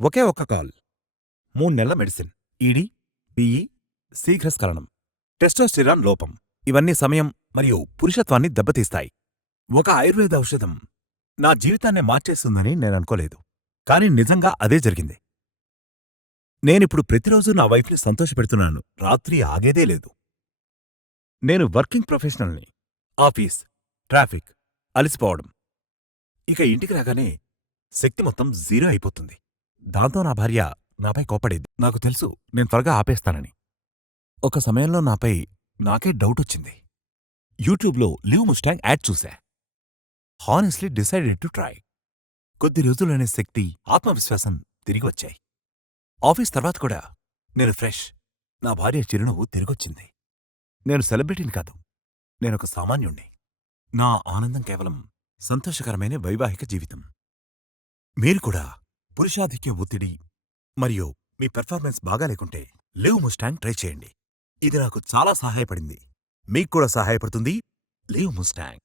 ఒకే ఒక్క కాల్. 3 నెలల medicine. ED, PE, శీఘ్రస్ఖలనం, testosterone లోపం. ఇవన్నీ సమయం మరియు పురుషత్వాన్ని దెబ్బతీస్తాయి. ఒక ఆయుర్వేద ఔషధం నా జీవితాన్నే మార్చేస్తుందని నేననుకోలేదు. కానీ నిజంగా అదే జరిగింది. నేనిప్పుడు ప్రతిరోజూ నా వైఫ్ని సంతోషపెడుతున్నాను. రాత్రి ఆగేదే లేదు. నేను వర్కింగ్ ప్రొఫెషనల్ని. ఆఫీస్, ట్రాఫిక్, అలసిపోవడం. ఇక ఇంటికి రాగానే శక్తి మొత్తం జీరో అయిపోతుంది. దాంతో నా భార్య నాపై కోపడేది. నాకు తెలుసు నేను త్వరగా ఆపేస్తానని. ఒక సమయంలో నాపై నాకే డౌటొచ్చింది. యూట్యూబ్లో లివ్ ముస్టాంగ్ యాడ్ చూశా. Honestly decided to try. కొద్ది రోజుల్లోనే శక్తి, ఆత్మవిశ్వాసం తిరిగి వచ్చాయి. ఆఫీస్ తర్వాత కూడా నేను ఫ్రెష్. నా భార్య చిరునవ్వు తిరిగొచ్చింది. నేను సెలబ్రిటీని కాదు, నేనొక సామాన్యుణ్ణి. నా ఆనందం కేవలం సంతోషకరమైన వైవాహిక జీవితం. మీరు కూడా పురుషాధిక్య ఒత్తిడి మరియు మీ పెర్ఫార్మెన్స్ బాగా లేకుంటే లివ్ ముస్టాంగ్ ట్రై చేయండి. ఇది నాకు చాలా సహాయపడింది. మీకు కూడా సహాయపడుతుంది లివ్ ముస్టాంగ్.